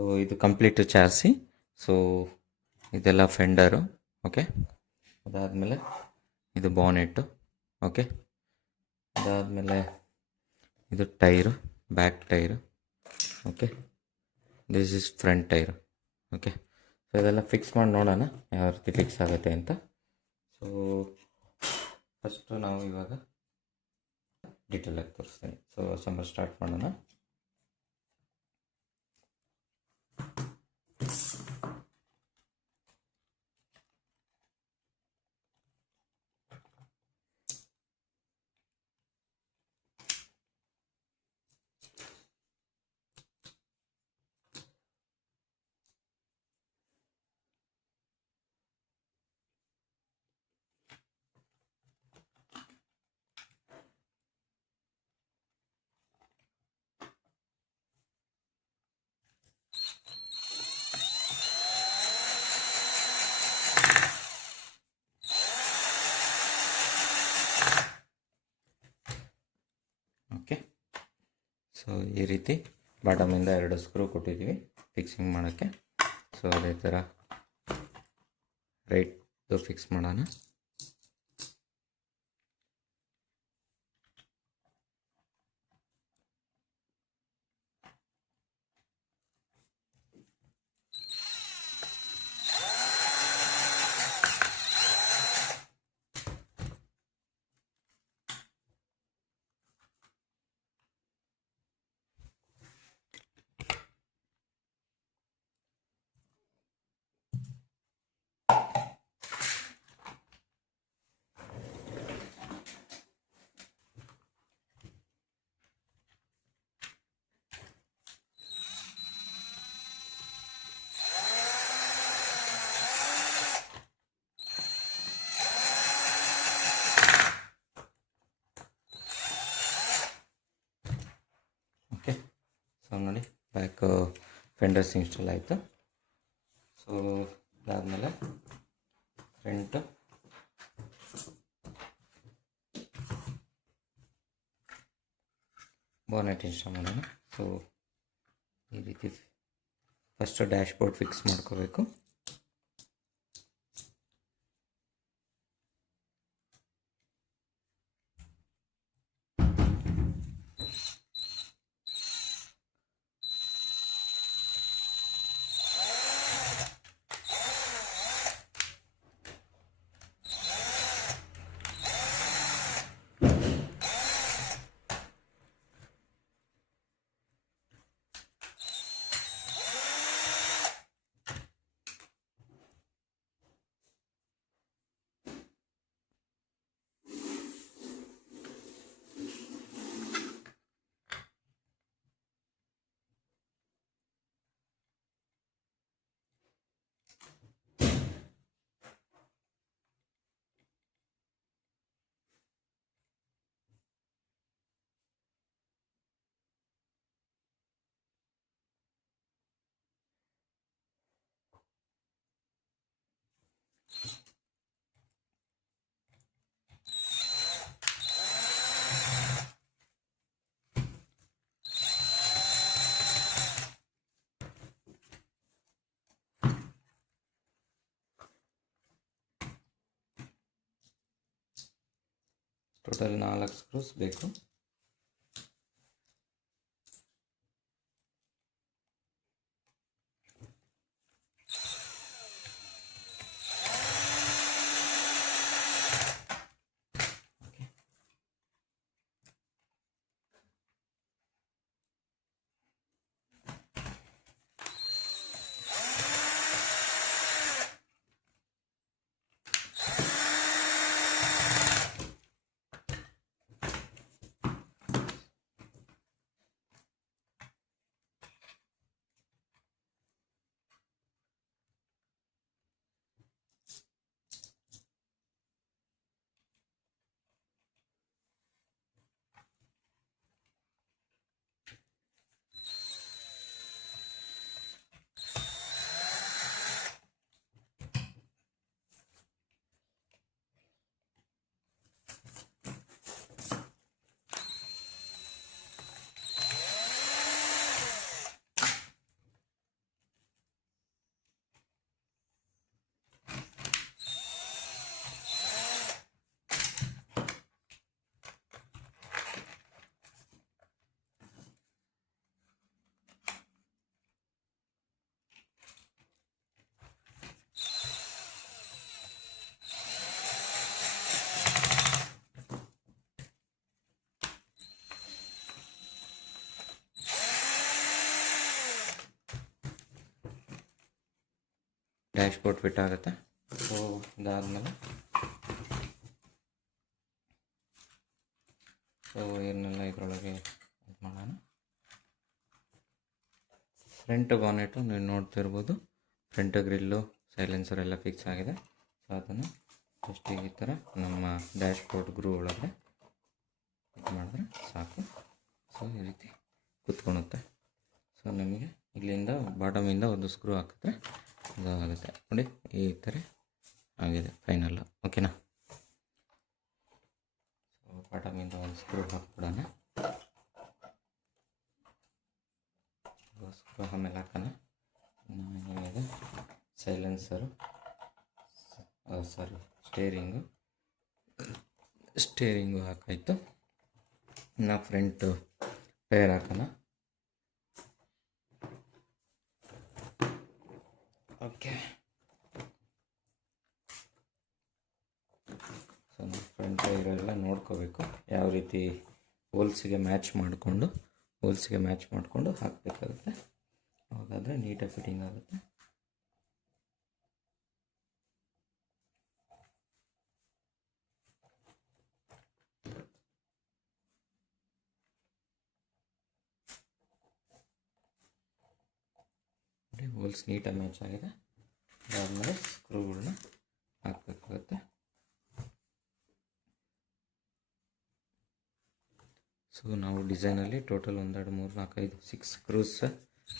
So ಇದು complete chassis. So ಇದೆಲ್ಲ ಫೆಂಡರು. Okay, ಅದಾದಮೇಲೆ ಇದು ಬಾನೆಟ್ಟು. ಓಕೆ, ಅದಾದಮೇಲೆ ಇದು tyre, back tyre. Okay, this is front tyre. Okay, so ಇದೆಲ್ಲ ಫಿಕ್ಸ್ ಮಾಡಿ ನೋಡೋಣ ಯಾವ ರೀತಿ ಫಿಕ್ಸ್ ಆಗುತ್ತೆ ಅಂತ. ಸೊ ಫಸ್ಟು ನಾವು ಇವಾಗ ಡೀಟೇಲಾಗಿ ತೋರಿಸ್ತೀನಿ. ಸೊ ಅಸೆಂಬಲ್ ಸ್ಟಾರ್ಟ್ ಮಾಡೋಣ. ಓಕೆ, ಸೊ ಈ ರೀತಿ ಬಾಟಮಿಂದ 2 ಸ್ಕ್ರೂ ಕೊಟ್ಟಿದ್ದೀವಿ ಫಿಕ್ಸಿಂಗ್ ಮಾಡೋಕ್ಕೆ. ಸೊ ಅದೇ ಥರ ರೈಟ್ದು ಫಿಕ್ಸ್ ಮಾಡೋಣ. ಓಕೆ, ಸೊ ನೋಡಿ ಬ್ಯಾಕ್ ಫೆಂಡರ್ಸ್ ಇನ್ಸ್ಟಾಲ್ ಆಯಿತು. ಸೊ ಅದಾದಮೇಲೆ ಫ್ರಂಟು ಬಾನೆಟ್ ಇನ್ಸ್ಟಾಲ್ ಮಾಡೋಣ. ಸೊ ಈ ರೀತಿ ಫಸ್ಟು ಡ್ಯಾಶ್ ಬೋರ್ಡ್ ಫಿಕ್ಸ್ ಮಾಡ್ಕೋಬೇಕು. ಟೋಟಲ್ 4 ಸ್ಕ್ರೂಸ್ ಬೇಕು. ಡ್ಯಾಶ್ ಬೋರ್ಡ್ ಫಿಟ್ ಆಗುತ್ತೆ. ಸೊ ಇದಾದಮೇಲೆ ಸೊ ಏನೆಲ್ಲ ಇದರೊಳಗೆ ಇದು ಮಾಡೋಣ. ಫ್ರಂಟ್ ಬಾನೆಟು ನೀವು ನೋಡ್ತಿರ್ಬೋದು, ಫ್ರಂಟ್ ಗ್ರಿಲ್ಲು ಸೈಲೆನ್ಸರ್ ಎಲ್ಲ ಫಿಕ್ಸ್ ಆಗಿದೆ. ಸೊ ಅದನ್ನು ಜಸ್ಟ್ ಈ ಥರ ನಮ್ಮ ಡ್ಯಾಶ್ ಬೋರ್ಡ್ ಗ್ರೂ ಒಳಗಡೆ ಇದು ಮಾಡಿದ್ರೆ ಸಾಕು. ಸೊ ಈ ರೀತಿ ಕೂತ್ಕೊಳುತ್ತೆ. ಸೊ ನಿಮಗೆ ಇಲ್ಲಿಂದ ಬಾಟಮಿಂದ ಒಂದು ಸ್ಕ್ರೂ ಹಾಕಿದ್ರೆ ಅದು ಆಗುತ್ತೆ ನೋಡಿ, ಈ ಥರ ಆಗಿದೆ ಫೈನಲ್ಲು. ಓಕೆನಾ? ಸೊ ಬಾಟಮಿಂದ ಒಂದು ಸ್ಕ್ರೂ ಹಾಕ್ಬಿಡೋಣ. ಸ್ಕ್ರೂ ಆಮೇಲೆ ಹಾಕೋಣ. ಏನಿದೆ ಸೈಲೆನ್ಸರು, ಸಾರಿ ಸ್ಟೇರಿಂಗು ಹಾಕಾಯಿತು. ಇನ್ನು ಫ್ರಂಟು ಟೈರ್ ಹಾಕೋಣ. ಓಕೆ, ಸೊ ನಾವು ಫ್ರಂಟ್ ಟೈರೆಲ್ಲ ನೋಡ್ಕೋಬೇಕು, ಯಾವ ರೀತಿ ಹೋಲ್ಸಿಗೆ ಮ್ಯಾಚ್ ಮಾಡಿಕೊಂಡು ಹಾಕಬೇಕಾಗುತ್ತೆ. ಹಾಗಾದರೆ ನೀಟಾಗಿ ಫಿಟ್ಟಿಂಗ್ ಆಗುತ್ತೆ. ಹೋಲ್ಸ್ ನೀಟಾಗಿ ಮ್ಯಾಚ್ ಆಗಿದೆ. ಅದಾದಮೇಲೆ ಸ್ಕ್ರೂಗಳನ್ನ ಹಾಕಬೇಕಾಗುತ್ತೆ. ಸೊ ನಾವು ಡಿಸೈನಲ್ಲಿ ಟೋಟಲ್ 1 2 3 4 5 6 ಸ್ಕ್ರೂಸ್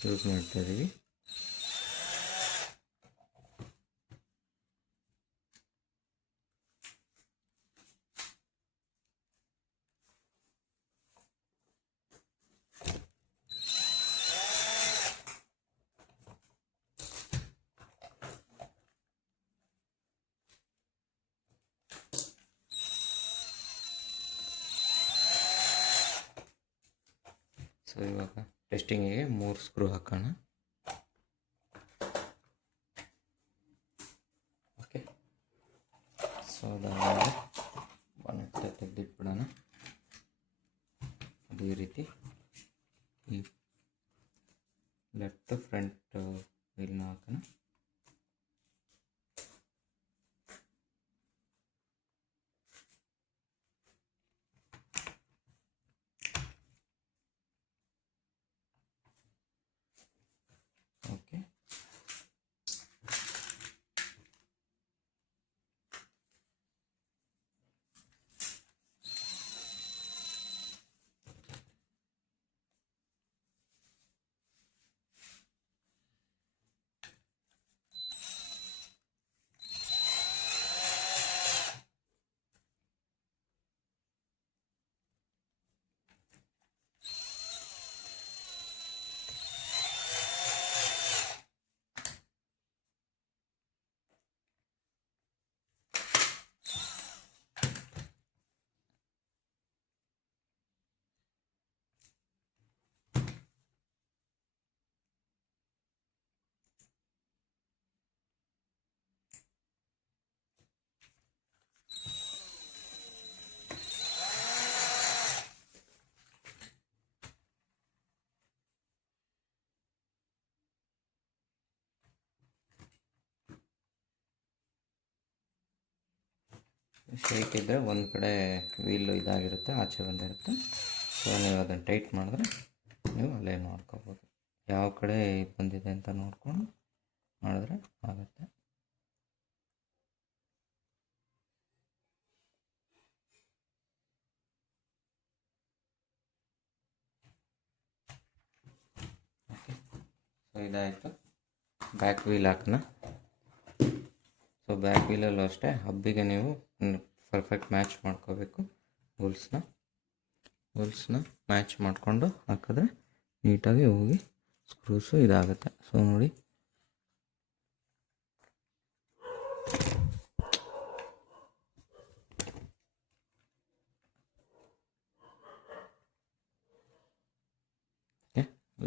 ಯೂಸ್ ಮಾಡ್ತಾಯಿದ್ದೀವಿ. ಸೊ ಇವಾಗ ಟೆಸ್ಟಿಂಗಿಗೆ 3 ಸ್ಕ್ರೂ ಹಾಕೋಣ. ಓಕೆ, ಸೊ ಅದಾದಮೇಲೆ ಬಾನೆಟ್ ತೆಗೆದಿಟ್ಬಿಡೋಣ. ಅದೇ ರೀತಿ ಈ ಲೆಫ್ಟ್ ಫ್ರಂಟ್ ವೀಲ್ನ ಹಾಕೋಣ. ಓಕೆ, ಶೇಕ್ ಇದ್ದರೆ ಒಂದು ಕಡೆ ವೀಲು ಇದಾಗಿರುತ್ತೆ, ಆಚೆ ಬಂದಿರುತ್ತೆ. ಸೊ ನೀವು ಅದನ್ನು ಟೈಟ್ ಮಾಡಿದ್ರೆ ನೀವು ಅಲ್ಲೇ ನೋಡ್ಕೋಬೋದು, ಯಾವ ಕಡೆ ಬಂದಿದೆ ಅಂತ ನೋಡ್ಕೊಂಡು ಮಾಡಿದ್ರೆ ಆಗುತ್ತೆ. ಓಕೆ, ಸೊ ಇದಾಯಿತು. ಬ್ಯಾಕ್ ವೀಲ್ ಹಾಕೋಣ. ಸೊ ಬ್ಯಾಕ್ ವೀಲಲ್ಲೂ ಅಷ್ಟೇ ಹಬ್ಬಿಗೆ ನೀವು ಪರ್ಫೆಕ್ಟ್ ಮ್ಯಾಚ್ ಮಾಡ್ಕೋಬೇಕು. ಹೋಲ್ಸ್ನ ಮ್ಯಾಚ್ ಮಾಡಿಕೊಂಡು ಹಾಕಿದ್ರೆ ನೀಟಾಗಿ ಹೋಗಿ ಸ್ಕ್ರೂಸು ಇದಾಗುತ್ತೆ. ಸೊ ನೋಡಿ,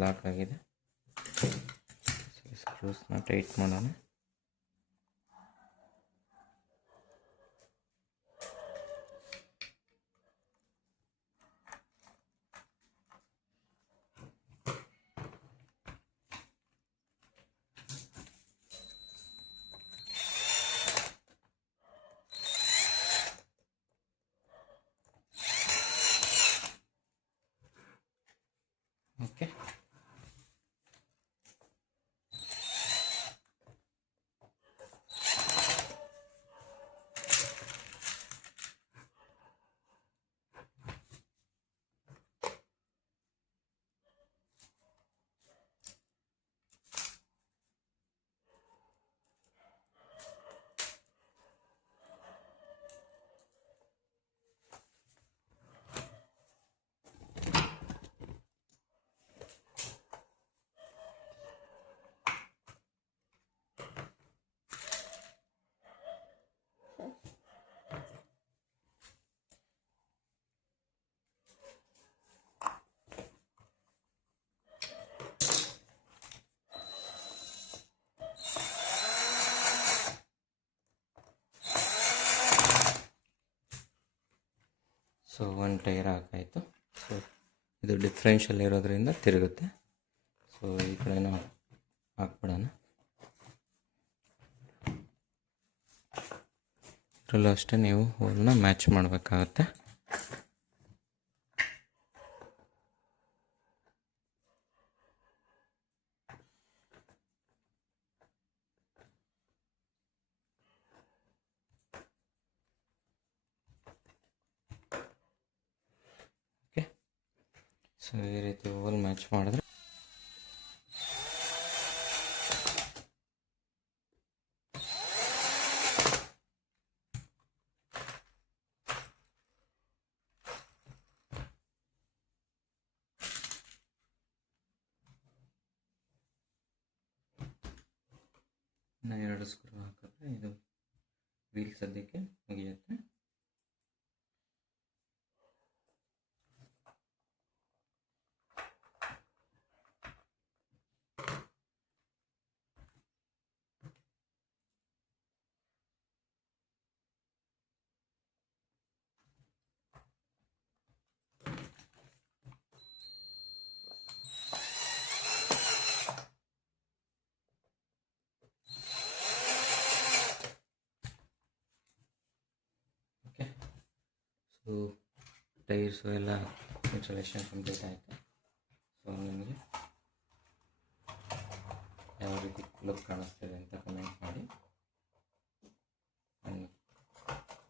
ಲಾಕ್ ಆಗಿದೆ. ಸ್ಕ್ರೂಸ್ನ ಟೈಟ್ ಮಾಡೋಣ. ಸೊ ಒಂದು ಟೈರ್ ಹಾಕಾಯಿತು. ಸೊ ಇದು ಡಿಫ್ರೆನ್ಷಿಯಲ್ ಇರೋದ್ರಿಂದ ತಿರುಗುತ್ತೆ. ಸೊ ಈ ಕಡೆನೂ ಹಾಕ್ಬಿಡೋಣ. ಇದರಲ್ಲೂ ಅಷ್ಟೇ ನೀವು ಹೋಲ್ನ ಮ್ಯಾಚ್ ಮಾಡಬೇಕಾಗತ್ತೆ. ಓಕೆ, ಸೊ ಈ ರೀತಿ ಹೋಲ್ ಮ್ಯಾಚ್ ಮಾಡಿದ್ರೆ ಇನ್ನು 2 ಸ್ಕ್ರೂ ಹಾಕಿದ್ರೆ ಇದು ವೀಲ್ ಸದ್ಯಕ್ಕೆ ಮುಗಿಯುತ್ತೆ. ಓಕೆ, ಸೊ ಟೈರ್ಸು ಎಲ್ಲ ಇನ್ಸ್ಟಾಲೇಷನ್ ಕಂಪ್ಲೀಟ್ ಆಯಿತು. ಸೊ ನಿಮಗೆ ಯಾವ ರೀತಿ ಲುಕ್ ಕಾಣಿಸ್ತಿದೆ ಅಂತ ಕಮೆಂಟ್ ಮಾಡಿ.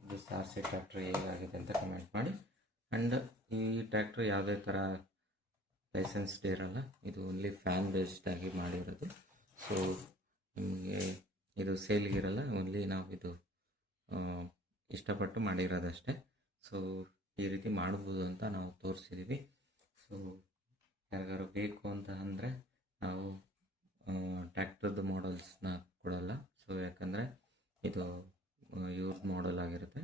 ಇದು RC ಟ್ರ್ಯಾಕ್ಟರ್ ಹೇಗಾಗಿದೆ ಅಂತ ಕಮೆಂಟ್ ಮಾಡಿ. ಆ್ಯಂಡ್ ಈ ಟ್ರ್ಯಾಕ್ಟರ್ ಯಾವುದೇ ಥರ ಲೈಸೆನ್ಸ್ಡ್ ಇರಲ್ಲ, ಇದು ಓನ್ಲಿ ಫ್ಯಾನ್ ಬೇಸ್ಡ್ ಆಗಿ ಮಾಡಿರೋದು. ಸೊ ನಿಮಗೆ ಇದು ಸೇಲ್ಗಿರಲ್ಲ, ಓನ್ಲಿ ನಾವು ಇದು ಇಷ್ಟಪಟ್ಟು ಮಾಡಿರೋದಷ್ಟೇ. ಸೊ ಈ ರೀತಿ ಮಾಡ್ಬೋದು ಅಂತ ನಾವು ತೋರಿಸಿದ್ದೀವಿ. ಸೊ ಯಾರಿಗಾರು ಬೇಕು ಅಂತ ಅಂದರೆ ನಾವು ಟ್ರ್ಯಾಕ್ಟರ್ದು ಮಾಡಲ್ಸ್ನ ಕೊಡಲ್ಲ. ಸೊ ಯಾಕಂದರೆ ಇದು ಯೂಸ್ ಮಾಡಲ್ ಆಗಿರುತ್ತೆ.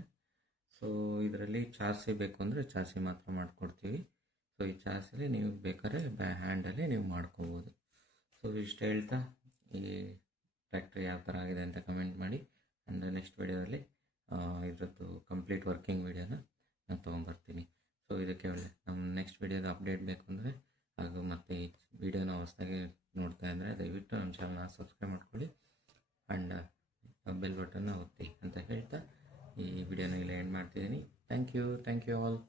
ಸೊ ಇದರಲ್ಲಿ ಚಾರ್ಸಿ ಬೇಕು ಅಂದರೆ ಚಾರ್ಸಿ ಮಾತ್ರ ಮಾಡಿಕೊಡ್ತೀವಿ. ಸೊ ಈ ಚಾರ್ಸಲ್ಲಿ ನೀವು ಬೇಕಾದ್ರೆ ಹ್ಯಾಂಡಲ್ಲಿ ನೀವು ಮಾಡ್ಕೋಬೋದು. ಸೊ ಇಷ್ಟು ಹೇಳ್ತಾ ಈ ಟ್ರ್ಯಾಕ್ಟರ್ ಯಾವ ಥರ ಆಗಿದೆ ಅಂತ ಕಮೆಂಟ್ ಮಾಡಿ. ಆ್ಯಂಡ್ ನೆಕ್ಸ್ಟ್ ವಿಡಿಯೋದಲ್ಲಿ ಇದರದ್ದು ಕಂಪ್ಲೀಟ್ ವರ್ಕಿಂಗ್ ವಿಡಿಯೋನ ನಾನು ತೊಗೊಂಬರ್ತೀನಿ. ಸೊ ಇದಕ್ಕೆ ಒಳ್ಳೆ ನಮ್ಮ ನೆಕ್ಸ್ಟ್ ವಿಡಿಯೋದ ಅಪ್ಡೇಟ್ ಬೇಕು ಅಂದರೆ ಹಾಗೂ ಮತ್ತು ಈ ವಿಡಿಯೋನ ಹೊಸದಾಗಿ ನೋಡ್ತಾ ಇದ್ದರೆ ದಯವಿಟ್ಟು ನಮ್ಮ ಚಾನಲ್ನ ಸಬ್ಸ್ಕ್ರೈಬ್ ಮಾಡ್ಕೊಳ್ಳಿ ಆ್ಯಂಡ್ ಬೆಲ್ ಬಟನ್ನ ಒತ್ತಿ ಅಂತ ಹೇಳ್ತಾ ಈ ವಿಡಿಯೋನ ಇಲ್ಲಿ ಎಂಡ್ ಮಾಡ್ತಿದ್ದೀನಿ. Thank you all.